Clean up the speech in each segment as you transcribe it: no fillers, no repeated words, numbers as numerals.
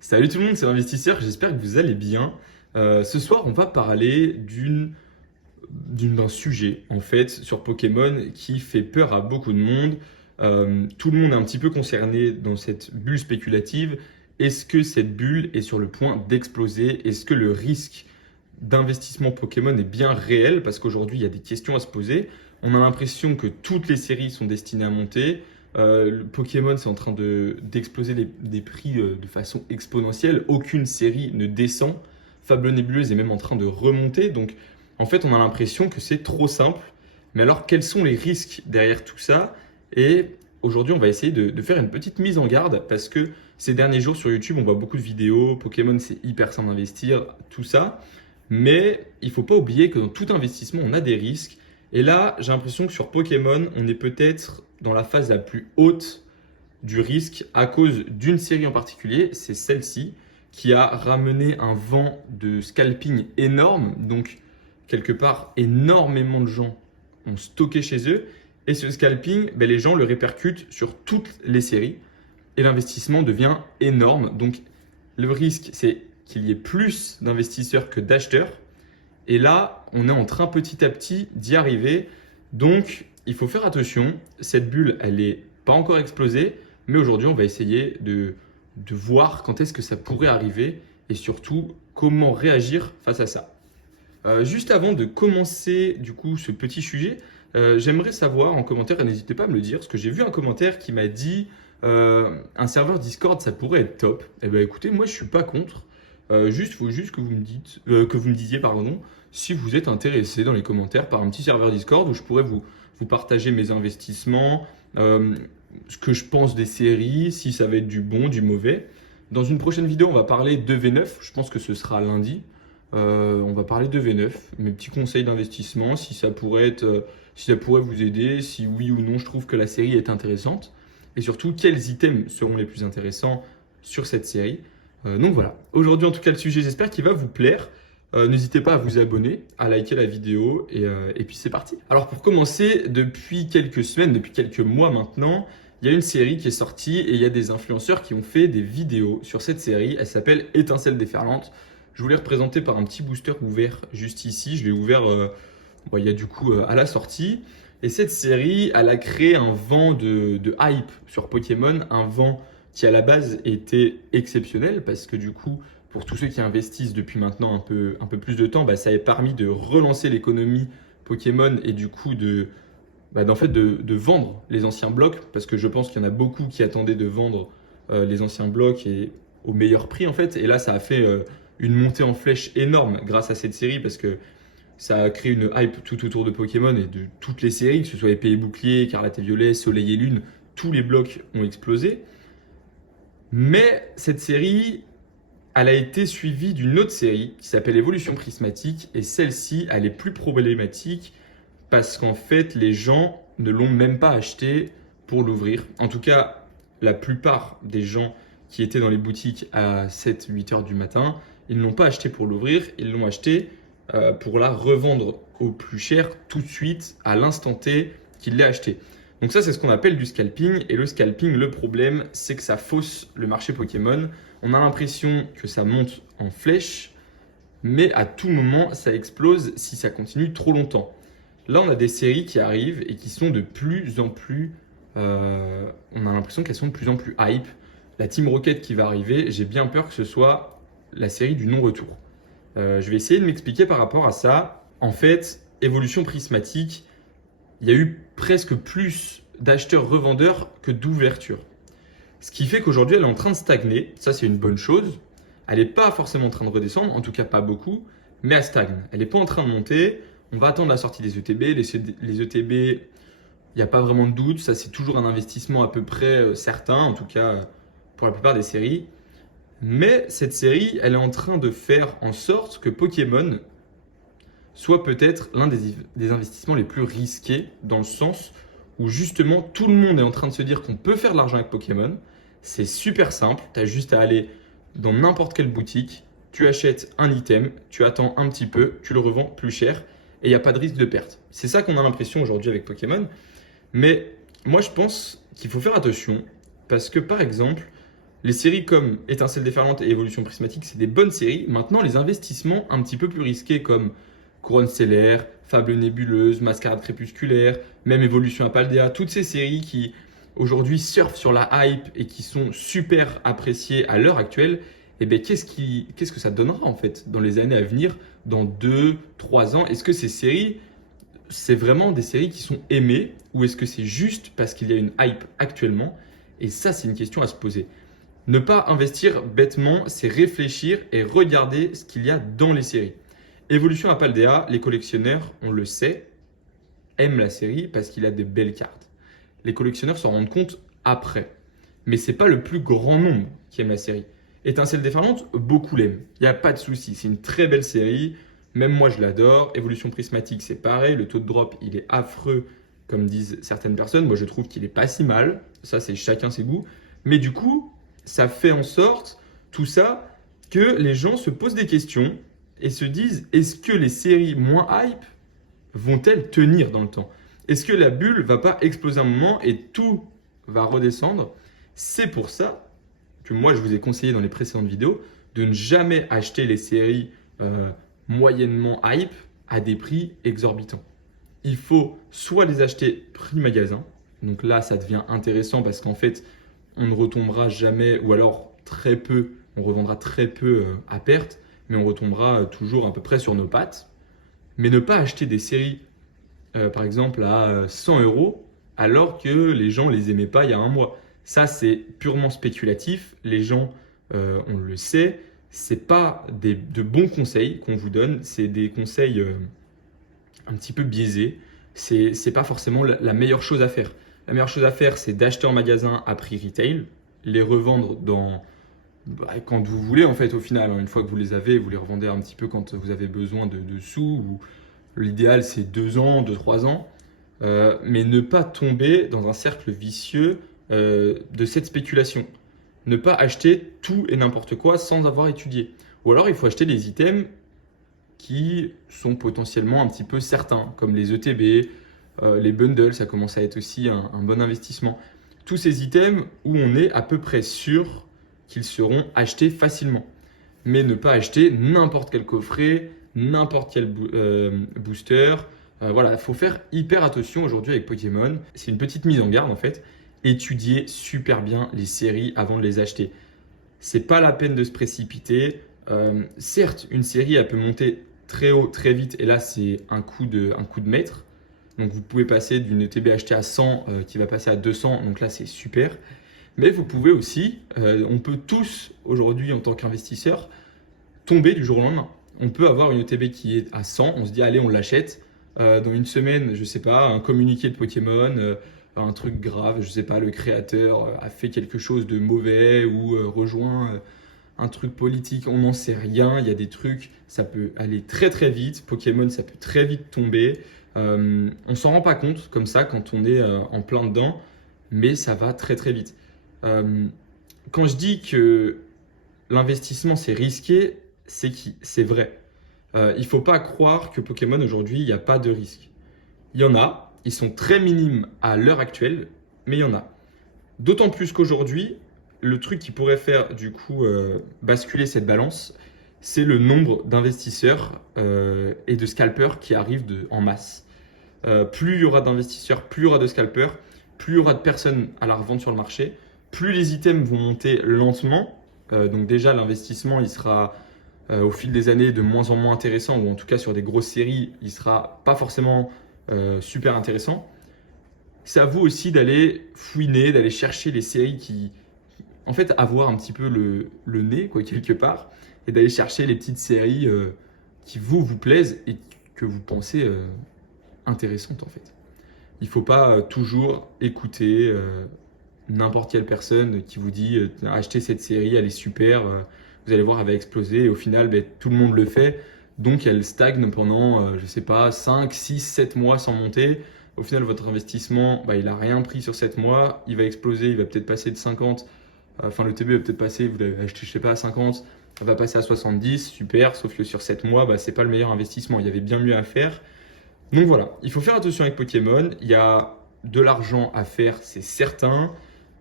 Salut tout le monde, c'est l'investisseur, j'espère que vous allez bien. Ce soir, on va parler d'un sujet en fait sur Pokémon qui fait peur à beaucoup de monde. Tout le monde est un petit peu concerné dans cette bulle spéculative. Est-ce que cette bulle est sur le point d'exploser? Est-ce que le risque d'investissement Pokémon est bien réel? Parce qu'aujourd'hui, il y a des questions à se poser. On a l'impression que toutes les séries sont destinées à monter. Le Pokémon, c'est en train d'exploser des prix de façon exponentielle. Aucune série ne descend. Fable Nébuleuse est même en train de remonter. Donc, en fait, on a l'impression que c'est trop simple. Mais alors, quels sont les risques derrière tout ça? Et aujourd'hui, on va essayer de faire une petite mise en garde parce que ces derniers jours sur YouTube, on voit beaucoup de vidéos. Pokémon, c'est hyper simple d'investir, tout ça. Mais il ne faut pas oublier que dans tout investissement, on a des risques. Et là, j'ai l'impression que sur Pokémon, on est peut-être dans la phase la plus haute du risque à cause d'une série en particulier, c'est celle-ci, qui a ramené un vent de scalping énorme. Donc, quelque part, énormément de gens ont stocké chez eux. Et ce scalping, ben, les gens le répercutent sur toutes les séries. Et l'investissement devient énorme. Donc, le risque, c'est qu'il y ait plus d'investisseurs que d'acheteurs. Et là, on est en train petit à petit d'y arriver. Donc, il faut faire attention. Cette bulle, elle n'est pas encore explosée. Mais aujourd'hui, on va essayer de voir quand est-ce que ça pourrait arriver et surtout comment réagir face à ça. Juste avant de commencer du coup ce petit sujet, j'aimerais savoir en commentaire, et n'hésitez pas à me le dire, parce que j'ai vu un commentaire qui m'a dit un serveur Discord ça pourrait être top. Eh bien écoutez, moi je suis pas contre. Juste, faut juste que que vous me disiez pardon, si vous êtes intéressé dans les commentaires par un petit serveur Discord où je pourrais vous partager mes investissements, ce que je pense des séries, si ça va être du bon, du mauvais. Dans une prochaine vidéo, on va parler de V9. Je pense que ce sera lundi. On va parler de V9, mes petits conseils d'investissement, si ça pourrait vous aider, si oui ou non je trouve que la série est intéressante, et surtout quels items seront les plus intéressants sur cette série. Donc voilà, aujourd'hui en tout cas le sujet, j'espère qu'il va vous plaire. N'hésitez pas à vous abonner, à liker la vidéo et puis c'est parti. Alors pour commencer, depuis quelques semaines, depuis quelques mois maintenant, il y a une série qui est sortie et il y a des influenceurs qui ont fait des vidéos sur cette série. Elle s'appelle Étincelle déferlante. Je vous l'ai représenté par un petit booster ouvert juste ici. Je l'ai ouvert il y a du coup à la sortie. Et cette série, elle a créé un vent de hype sur Pokémon, un vent qui à la base était exceptionnel parce que du coup, pour tous ceux qui investissent depuis maintenant un peu plus de temps, bah, ça a permis de relancer l'économie Pokémon et du coup de vendre les anciens blocs parce que je pense qu'il y en a beaucoup qui attendaient de vendre les anciens blocs et au meilleur prix en fait. Et là, ça a fait une montée en flèche énorme grâce à cette série parce que ça a créé une hype tout autour de Pokémon et de toutes les séries, que ce soit Épée et Bouclier, Écarlate et Violet, Soleil et Lune, tous les blocs ont explosé. Mais cette série, elle a été suivie d'une autre série qui s'appelle Évolution Prismatique et celle-ci, elle est plus problématique parce qu'en fait, les gens ne l'ont même pas acheté pour l'ouvrir. En tout cas, la plupart des gens qui étaient dans les boutiques à 7-8 heures du matin, ils ne l'ont pas acheté pour l'ouvrir, ils l'ont acheté pour la revendre au plus cher tout de suite à l'instant T qu'il l'ait acheté. Donc ça, c'est ce qu'on appelle du scalping. Et le scalping, le problème, c'est que ça fausse le marché Pokémon. On a l'impression que ça monte en flèche, mais à tout moment, ça explose si ça continue trop longtemps. Là, on a des séries qui arrivent et qui sont de plus en plus... on a l'impression qu'elles sont de plus en plus hype. La Team Rocket qui va arriver, j'ai bien peur que ce soit la série du non-retour. Je vais essayer de m'expliquer par rapport à ça. En fait, évolution prismatique, il y a eu presque plus d'acheteurs-revendeurs que d'ouvertures. Ce qui fait qu'aujourd'hui, elle est en train de stagner. Ça, c'est une bonne chose. Elle n'est pas forcément en train de redescendre, en tout cas pas beaucoup, mais elle stagne. Elle n'est pas en train de monter. On va attendre la sortie des ETB. Les ETB, il n'y a pas vraiment de doute. Ça, c'est toujours un investissement à peu près certain, en tout cas pour la plupart des séries. Mais cette série, elle est en train de faire en sorte que Pokémon soit peut-être l'un des investissements les plus risqués dans le sens où justement tout le monde est en train de se dire qu'on peut faire de l'argent avec Pokémon. C'est super simple, tu as juste à aller dans n'importe quelle boutique, tu achètes un item, tu attends un petit peu, tu le revends plus cher et il n'y a pas de risque de perte. C'est ça qu'on a l'impression aujourd'hui avec Pokémon. Mais moi je pense qu'il faut faire attention parce que par exemple, Les séries comme Étincelle déferlante et Évolution prismatique, c'est des bonnes séries. Maintenant, les investissements un petit peu plus risqués comme Couronne stellaire, Fable nébuleuse, Mascarade crépusculaire, même Évolution à Paldea, toutes ces séries qui aujourd'hui surfent sur la hype et qui sont super appréciées à l'heure actuelle, eh bien, qu'est-ce que ça donnera en fait dans les années à venir, dans 2, 3 ans? Est-ce que ces séries, c'est vraiment des séries qui sont aimées ou est-ce que c'est juste parce qu'il y a une hype actuellement? Et ça, c'est une question à se poser. Ne pas investir bêtement, c'est réfléchir et regarder ce qu'il y a dans les séries. Évolution à Paldea, les collectionneurs, on le sait, aiment la série parce qu'il a des belles cartes. Les collectionneurs s'en rendent compte après. Mais ce n'est pas le plus grand nombre qui aime la série. Étincelle déferlante, beaucoup l'aiment. Il n'y a pas de souci. C'est une très belle série. Même moi, je l'adore. Évolution prismatique, c'est pareil. Le taux de drop, il est affreux, comme disent certaines personnes. Moi, je trouve qu'il n'est pas si mal. Ça, c'est chacun ses goûts. Mais du coup, ça fait en sorte, tout ça, que les gens se posent des questions et se disent, est-ce que les séries moins hype vont-elles tenir dans le temps? Est-ce que la bulle va pas exploser un moment et tout va redescendre? C'est pour ça que moi, je vous ai conseillé dans les précédentes vidéos de ne jamais acheter les séries moyennement hype à des prix exorbitants. Il faut soit les acheter prix magasin, donc là, ça devient intéressant parce qu'en fait, on ne retombera jamais, ou alors très peu, on revendra très peu à perte, mais on retombera toujours à peu près sur nos pattes. Mais ne pas acheter des séries, par exemple, à 100 euros, alors que les gens ne les aimaient pas il y a un mois. Ça, c'est purement spéculatif. Les gens, on le sait, ce n'est pas de bons conseils qu'on vous donne, c'est des conseils un petit peu biaisés. Ce n'est pas forcément la meilleure chose à faire. La meilleure chose à faire, c'est d'acheter en magasin à prix retail, les revendre quand vous voulez en fait au final. Une fois que vous les avez, vous les revendez un petit peu quand vous avez besoin de sous. Ou l'idéal, c'est 2 ans, 2, 3 ans. Mais ne pas tomber dans un cercle vicieux de cette spéculation. Ne pas acheter tout et n'importe quoi sans avoir étudié. Ou alors, il faut acheter des items qui sont potentiellement un petit peu certains, comme les ETB, les bundles, ça commence à être aussi un bon investissement. Tous ces items où on est à peu près sûr qu'ils seront achetés facilement. Mais ne pas acheter n'importe quel coffret, n'importe quel booster. Voilà, il faut faire hyper attention aujourd'hui avec Pokémon. C'est une petite mise en garde en fait. Étudier super bien les séries avant de les acheter. C'est pas la peine de se précipiter. Certes, une série, elle peut monter très haut, très vite, et là, c'est un coup de maître. Donc, vous pouvez passer d'une ETB achetée à 100 qui va passer à 200. Donc là, c'est super. Mais vous pouvez aussi, on peut tous aujourd'hui, en tant qu'investisseur, tomber du jour au lendemain. On peut avoir une ETB qui est à 100. On se dit, allez, on l'achète. Dans une semaine, je sais pas, un communiqué de Pokémon, un truc grave, je sais pas, le créateur a fait quelque chose de mauvais ou rejoint un truc politique, on n'en sait rien. Il y a des trucs, ça peut aller très très vite. Pokémon, ça peut très vite tomber. On s'en rend pas compte comme ça quand on est en plein dedans, mais ça va très très vite. Quand je dis que l'investissement c'est risqué, c'est vrai. Il ne faut pas croire que Pokémon aujourd'hui, il n'y a pas de risque. Il y en a, ils sont très minimes à l'heure actuelle, mais il y en a. D'autant plus qu'aujourd'hui, le truc qui pourrait faire du coup basculer cette balance, c'est le nombre d'investisseurs et de scalpers qui arrivent en masse. Plus il y aura d'investisseurs, plus il y aura de scalpers, plus il y aura de personnes à la revente sur le marché, plus les items vont monter lentement. Donc déjà, l'investissement, il sera au fil des années de moins en moins intéressant, ou en tout cas sur des grosses séries, il sera pas forcément super intéressant. C'est à vous aussi d'aller fouiner, d'aller chercher les séries qui, en fait, avoir un petit peu le nez, quoi, quelque part, et d'aller chercher les petites séries qui vous plaisent et que vous pensez intéressantes, en fait. Il ne faut pas toujours écouter n'importe quelle personne qui vous dit achetez cette série, elle est super, vous allez voir, elle va exploser. Et au final, tout le monde le fait. Donc, elle stagne pendant, je ne sais pas, 5, 6, 7 mois sans monter. Au final, votre investissement, il n'a rien pris sur 7 mois. Il va exploser, il va peut-être passer de 50. Enfin, le TB va peut-être passer, vous l'avez acheté, je ne sais pas, à 50. Ça va passer à 70, super. Sauf que sur 7 mois, ce n'est pas le meilleur investissement. Il y avait bien mieux à faire. Donc voilà, il faut faire attention avec Pokémon. Il y a de l'argent à faire, c'est certain.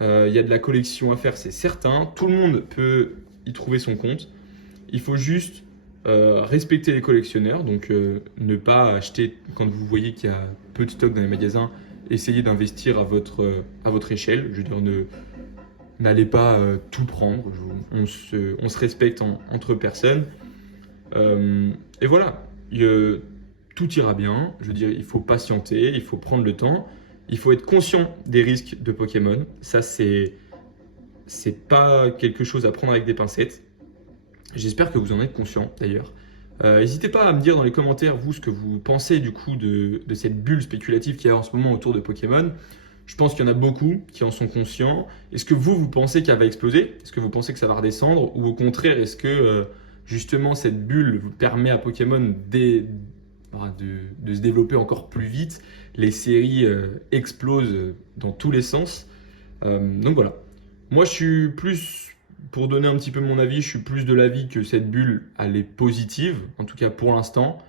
Il y a de la collection à faire, c'est certain. Tout le monde peut y trouver son compte. Il faut juste respecter les collectionneurs, donc ne pas acheter quand vous voyez qu'il y a peu de stock dans les magasins. Essayez d'investir à votre échelle. Je veux dire, n'allez pas tout prendre. On se respecte entre personnes. Et voilà, tout ira bien. Je veux dire, il faut patienter, il faut prendre le temps. Il faut être conscient des risques de Pokémon. Ça, c'est pas quelque chose à prendre avec des pincettes. J'espère que vous en êtes conscient d'ailleurs. N'hésitez pas à me dire dans les commentaires, vous, ce que vous pensez du coup de cette bulle spéculative qu'il y a en ce moment autour de Pokémon. Je pense qu'il y en a beaucoup qui en sont conscients. Est-ce que vous pensez qu'elle va exploser? Est-ce que vous pensez que ça va redescendre? Ou au contraire, est-ce que justement cette bulle vous permet à Pokémon de se développer encore plus vite? Les séries explosent dans tous les sens. Donc voilà. Moi, je suis plus, pour donner un petit peu mon avis, je suis plus de l'avis que cette bulle, elle est positive, en tout cas pour l'instant.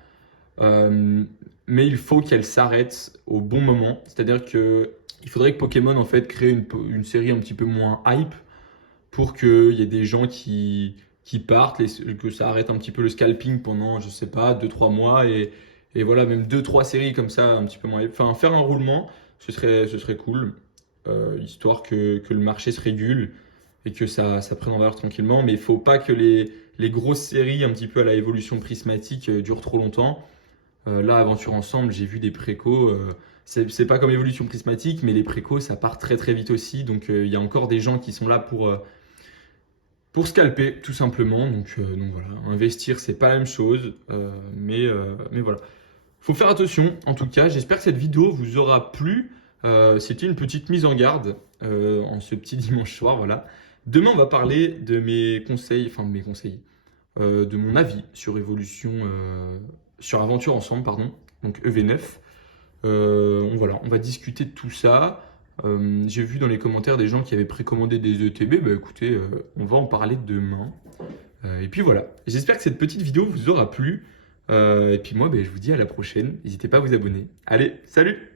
Mais il faut qu'elle s'arrête au bon moment. C'est-à-dire que il faudrait que Pokémon en fait crée une série un petit peu moins hype pour qu'il y ait des gens qui partent, que ça arrête un petit peu le scalping pendant, je sais pas, 2-3 mois et voilà, même 2-3 séries comme ça, un petit peu moins hype. Enfin, faire un roulement, ce serait cool, histoire que le marché se régule et que ça prenne en valeur tranquillement. Mais il faut pas que les grosses séries, un petit peu à la évolution prismatique, durent trop longtemps. Là, Aventure Ensemble, j'ai vu des précos. C'est pas comme évolution prismatique, mais les précos, ça part très très vite aussi. Donc il y a encore des gens qui sont là pour scalper, tout simplement. Donc voilà, investir, c'est pas la même chose. Mais voilà. Faut faire attention, en tout cas. J'espère que cette vidéo vous aura plu. C'était une petite mise en garde en ce petit dimanche soir, voilà. Demain, on va parler de mes conseils, de mon avis sur sur Aventure Ensemble, pardon, donc EV9. Voilà, on va discuter de tout ça. J'ai vu dans les commentaires des gens qui avaient précommandé des ETB. Bah écoutez, on va en parler demain. Et puis voilà, j'espère que cette petite vidéo vous aura plu. Et puis moi, bah, je vous dis à la prochaine. N'hésitez pas à vous abonner. Allez, salut!